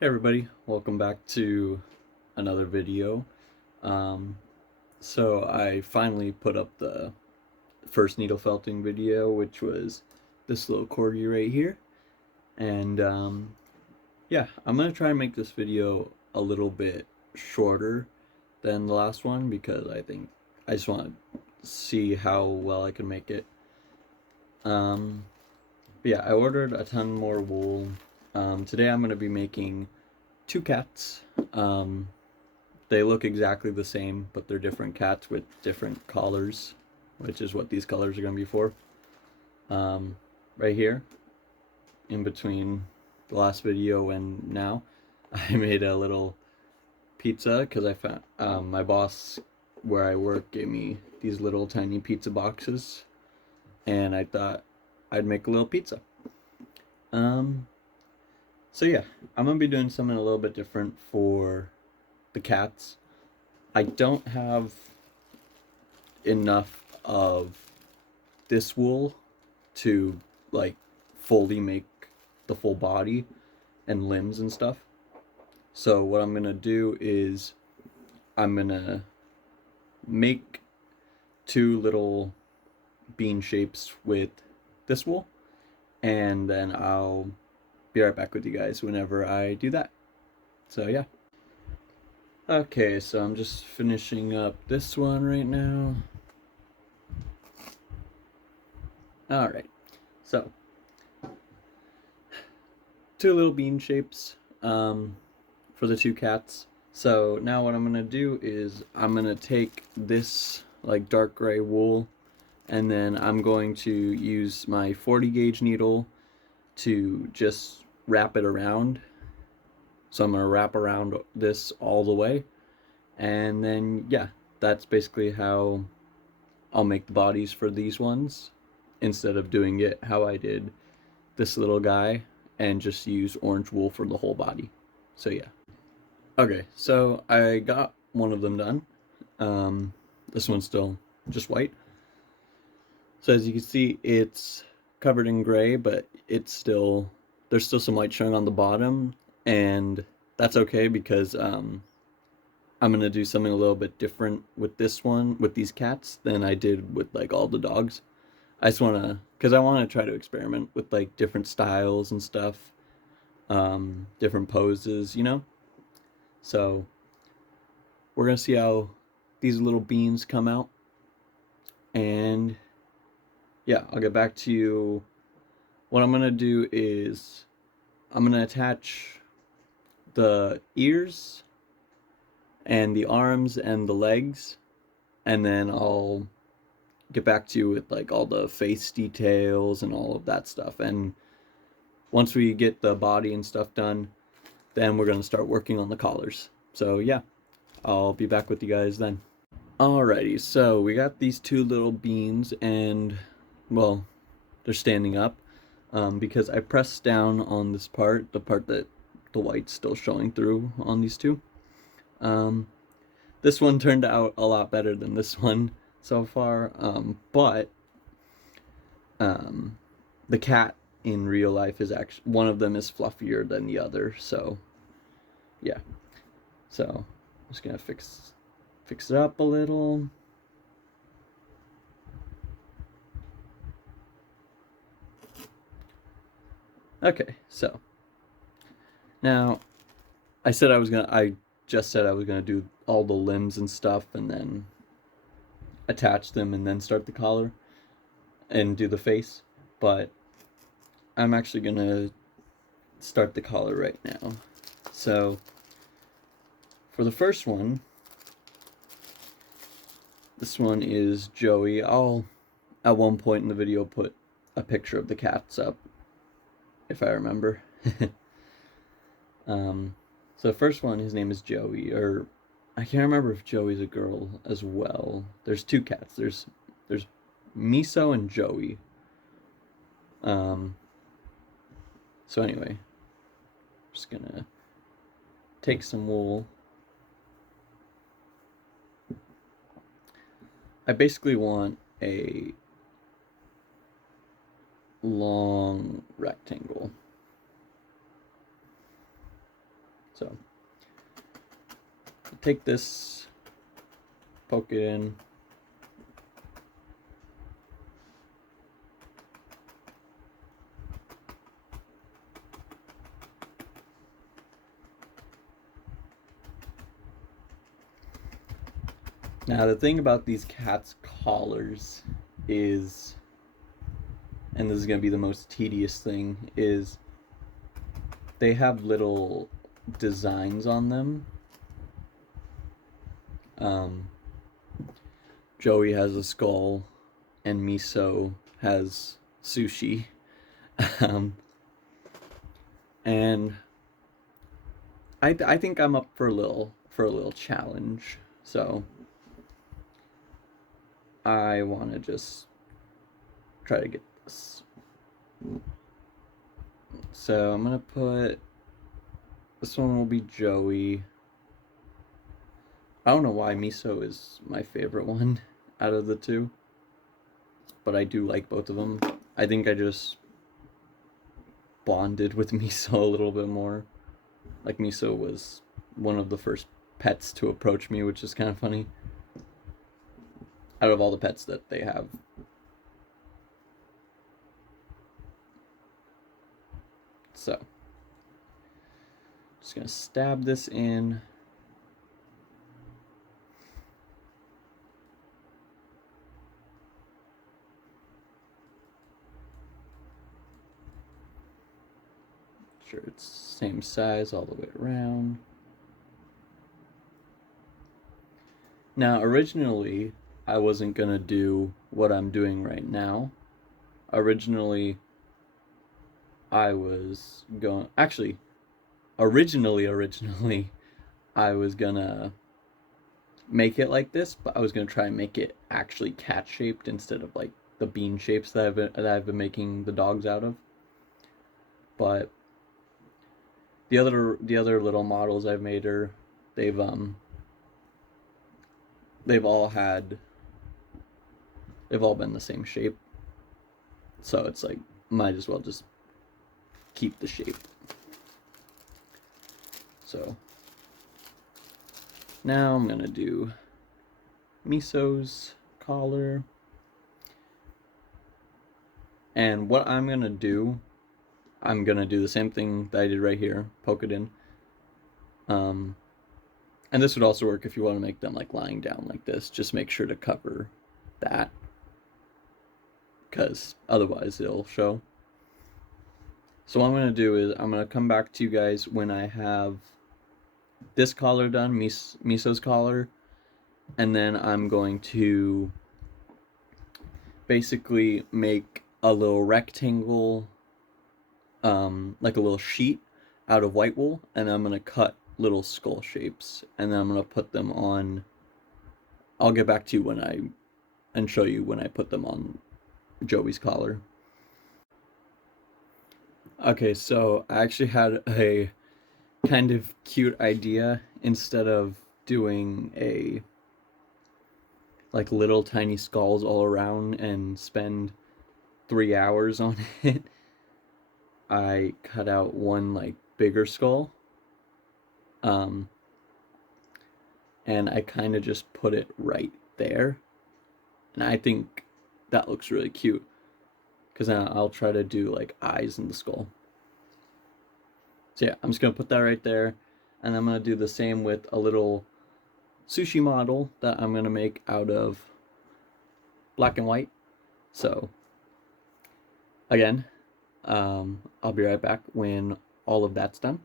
Hey everybody, welcome back to another video. Um, so I finally put up the first needle felting video, which was this little corgi right here. And yeah, I'm gonna try and make this video a little bit shorter than the last one because I just want to see how well I can make it. But yeah, I ordered a ton more wool. Today I'm gonna be making two cats. They look exactly the same, but they're different cats with different collars, which is what these colors are going to be for. Right here, in between the last video and now, I made a little pizza because I found my boss where I work gave me these little tiny pizza boxes, and I thought I'd make a little pizza. Um, so yeah, I'm gonna be doing something a little bit different for the cats. I don't have enough of this wool to like fully make the full body and limbs and stuff. So what I'm gonna do is I'm gonna make two little bean shapes with this wool, and then I'll be right back with you guys whenever I do that. So yeah. Okay, so I'm just finishing up this one right now. Alright, so two little bean shapes for the two cats. So now what I'm gonna do is I'm gonna take this like dark gray wool, and then I'm going to use my 40 gauge needle to just wrap it around. So I'm gonna wrap around this all the way, and then yeah, that's basically how I'll make the bodies for these ones, instead of doing it how I did this little guy and just use orange wool for the whole body. So yeah. Okay, so I got one of them done. This one's still just white. So as you can see, it's covered in gray, but there's still some white showing on the bottom, and that's okay because I'm gonna do something a little bit different with this one, with these cats, than I did with like all the dogs. Because I wanna try to experiment with like different styles and stuff, different poses, you know? So we're gonna see how these little beans come out, and yeah, I'll get back to you. What I'm gonna do is I'm gonna attach the ears and the arms and the legs, and then I'll get back to you with like all the face details and all of that stuff. And once we get the body and stuff done, then we're gonna start working on the collars. So yeah, I'll be back with you guys then. Alrighty, so we got these two little beans, and well, they're standing up because I pressed down on this part, the part that the white's still showing through on these two. Um, this one turned out a lot better than this one so far, but the cat in real life is actually, one of them is fluffier than the other, so yeah. So I'm just gonna fix it up a little. Okay, so now I just said I was gonna do all the limbs and stuff and then attach them and then start the collar and do the face, but I'm actually gonna start the collar right now. So for the first one, this one is Joey. I'll at one point in the video put a picture of the cats up if I remember. So the first one, his name is Joey, or I can't remember if Joey's a girl as well. There's two cats. There's Miso and Joey. So anyway, I'm just gonna take some wool. I basically want a long rectangle. So take this, poke it in. Now the thing about these cats' collars is, and this is going to be the most tedious thing, is they have little designs on them. Joey has a skull, and Miso has sushi. um, and I think I'm up for a little challenge. So I want to just try to get this. So I'm gonna put this one will be Joey. I don't know why Miso is my favorite one out of the two, but I do like both of them. I think I just bonded with Miso a little bit more. Like Miso was one of the first pets to approach me, which is kind of funny. Out of all the pets that they have. So, just gonna stab this in. Sure, it's same size all the way around. Now, originally, I wasn't gonna do what I'm doing right now. Originally, I was going. Actually, originally, I was gonna make it like this, but I was gonna try and make it actually cat shaped instead of like the bean shapes that I've been making the dogs out of. But the other little models I've made are they've they've all had they've all been the same shape. So it's like might as well just keep the shape. So now I'm gonna do Miso's collar. And what I'm gonna do the same thing that I did right here, poke it in. And this would also work if you want to make them like lying down like this. Just make sure to cover that, because otherwise it'll show. So what I'm going to do is I'm going to come back to you guys when I have this collar done, Miso's collar, and then I'm going to basically make a little rectangle, like a little sheet out of white wool, and I'm going to cut little skull shapes, and then I'm going to put them on. I'll get back to you and show you when I put them on Joey's collar. Okay, so I actually had a kind of cute idea. Instead of doing a like little tiny skulls all around and spend 3 hours on it, I cut out one like bigger skull, and I kind of just put it right there, and I think that looks really cute because I'll try to do like eyes in the skull. So yeah, I'm just gonna put that right there, and I'm gonna do the same with a little sushi model that I'm gonna make out of black and white. So again, I'll be right back when all of that's done.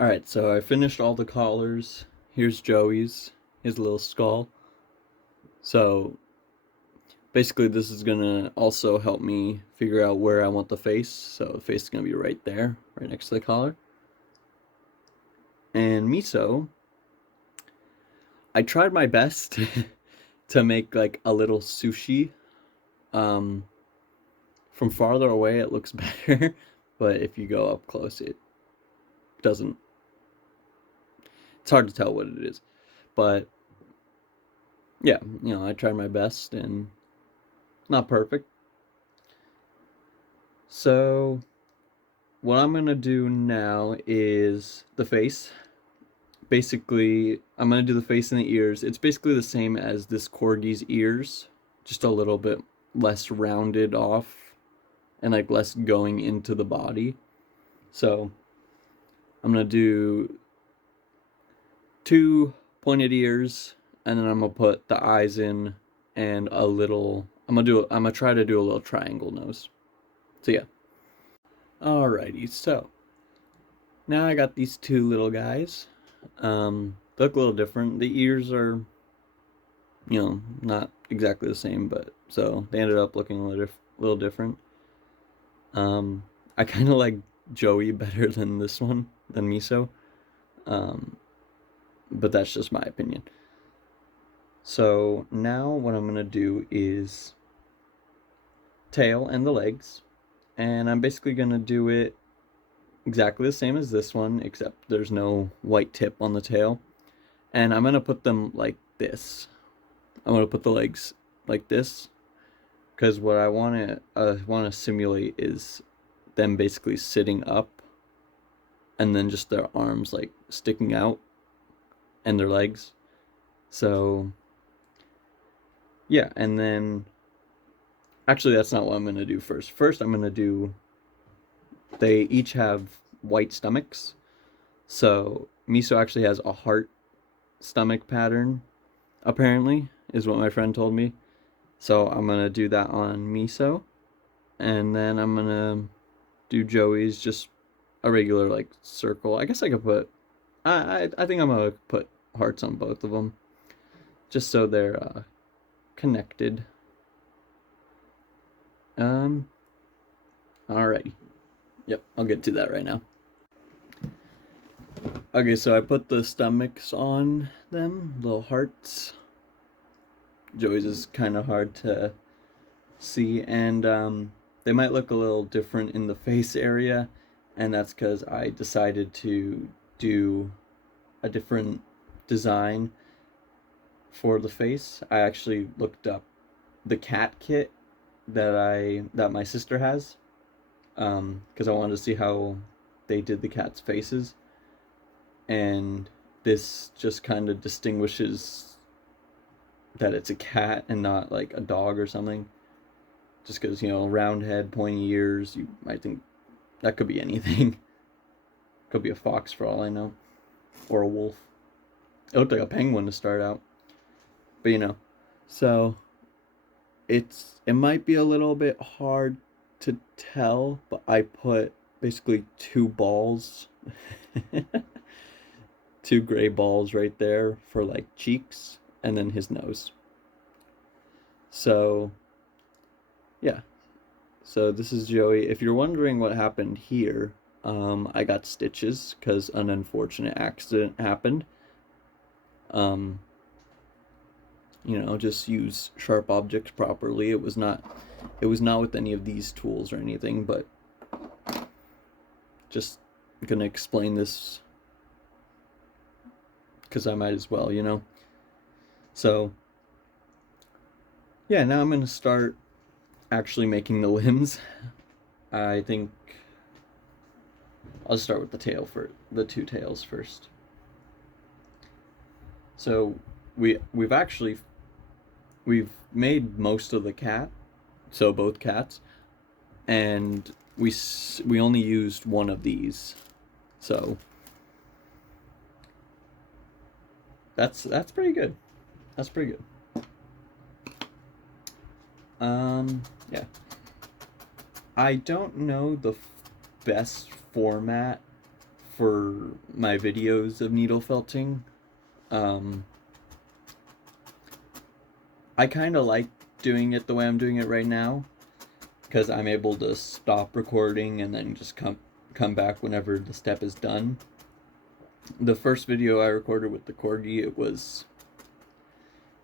All right, so I finished all the collars. Here's Joey's, his little skull. So basically this is gonna also help me figure out where I want the face. So the face is gonna be right there, right next to the collar. And Miso, I tried my best to make like a little sushi. From farther away it looks better, but if you go up close it doesn't. It's hard to tell what it is. But yeah, I tried my best and not perfect. So what I'm gonna do now is the face. Basically, I'm gonna do the face and the ears. It's basically the same as this corgi's ears, just a little bit less rounded off and like less going into the body. So I'm gonna do two pointed ears, and then I'm gonna put the eyes in and a little. I'm gonna try to do a little triangle nose. So yeah. Alrighty, so now I got these two little guys. They look a little different. The ears are, not exactly the same, but so they ended up looking a little different. I kind of like Joey better than this one, than Miso. Um, but that's just my opinion. So now what I'm gonna do is tail and the legs, and I'm basically gonna do it exactly the same as this one, except there's no white tip on the tail. And I'm gonna put them like this. I'm gonna put the legs like this, because what I want to simulate is them basically sitting up, and then just their arms like sticking out, and their legs. So yeah, and then actually that's not what I'm gonna do first. First I'm gonna do. They each have white stomachs. So Miso actually has a heart stomach pattern, apparently, is what my friend told me. So I'm gonna do that on Miso, and then I'm gonna do Joey's just a regular like circle. I guess I could put. I think I'm gonna put hearts on both of them, just so they're connected. Alrighty. Yep, I'll get to that right now. Okay, so I put the stomachs on them, little hearts. Joey's is kind of hard to see, and they might look a little different in the face area, and that's because I decided to do a different design for the face. I actually looked up the cat kit that my sister has, because I wanted to see how they did the cat's faces, and this just kind of distinguishes that it's a cat and not like a dog or something. Just because, round head, pointy ears, you might think that could be anything. Could be a fox for all I know, or a wolf. It looked like a penguin to start out, but so it might be a little bit hard to tell, but I put basically two balls, two gray balls right there for like cheeks, and then his nose. So yeah, so this is Joey. If you're wondering what happened here, I got stitches because an unfortunate accident happened. Just use sharp objects properly. It was not with any of these tools or anything, but just gonna explain this because I might as well. So yeah, now I'm gonna start actually making the limbs. I think I'll start with the tail for the two tails first. So we've made most of the cat, so both cats, and we only used one of these, so that's pretty good. That's pretty good. Yeah. I don't know the best format for my videos of needle felting. I kind of like doing it the way I'm doing it right now, because I'm able to stop recording and then just come back whenever the step is done. The first video I recorded with the corgi, it was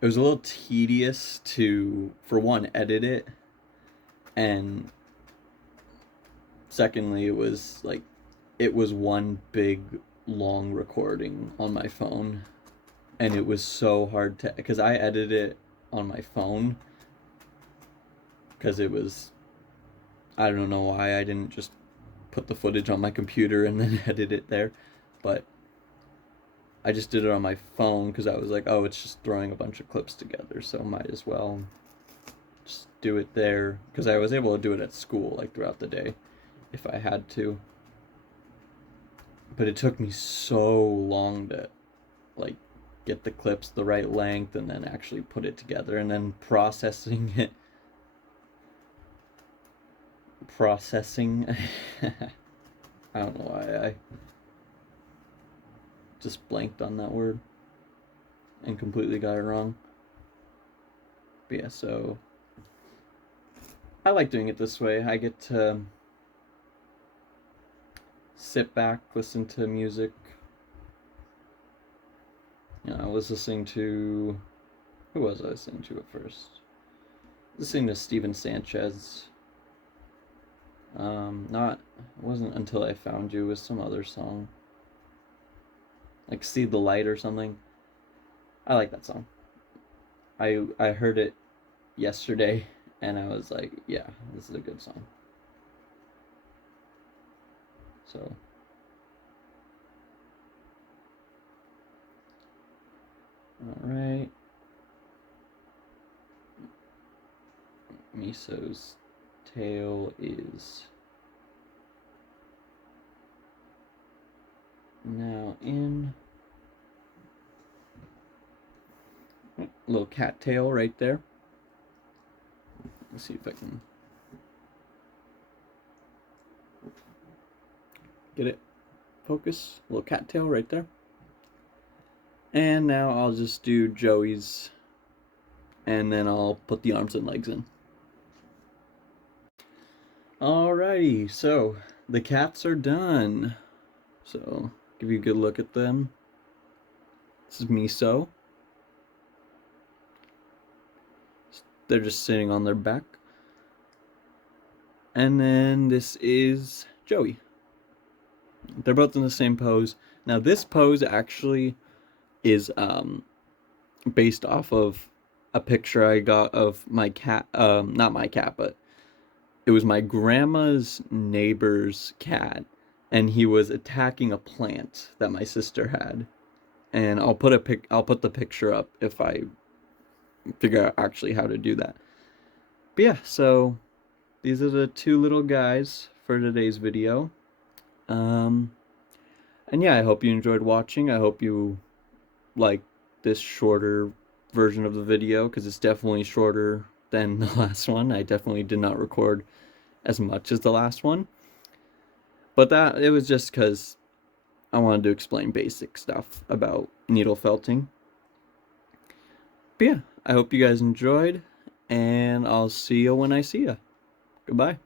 a little tedious to, for one, edit it, and secondly, it was one big long recording on my phone, and it was so hard to, because I edited it on my phone, because it was, I don't know why I didn't just put the footage on my computer and then edit it there, but I just did it on my phone because I was like, oh, it's just throwing a bunch of clips together, so might as well just do it there, because I was able to do it at school, like throughout the day, if I had to. But it took me so long to, like, get the clips the right length and then actually put it together, and then processing it. I don't know why I just blanked on that word and completely got it wrong. But yeah, so I like doing it this way. I get to sit back, listen to music. You know, I was listening to, who was I listening to at first? Listening to Steven Sanchez. Not, it wasn't Until I Found You, it was some other song. Like See the Light or something. I like that song. I heard it yesterday and I was like, yeah, this is a good song. So alright. Miso's tail is now in. Little cat tail right there. Let's see if I can get it. Focus. Little cat tail right there. And now I'll just do Joey's, and then I'll put the arms and legs in. Alrighty, so the cats are done. So give you a good look at them. This is Miso. They're just sitting on their back. And then this is Joey. They're both in the same pose. Now this pose actually is based off of a picture I got of my cat, not my cat, but it was my grandma's neighbor's cat, and he was attacking a plant that my sister had. And I'll put the picture up if I figure out actually how to do that. But yeah, so these are the two little guys for today's video. And yeah, I hope you enjoyed watching. I hope you like this shorter version of the video, because it's definitely shorter than the last one. I definitely did not record as much as the last one, but that it was just because I wanted to explain basic stuff about needle felting. But yeah, I hope you guys enjoyed, and I'll see you when I see you. Goodbye.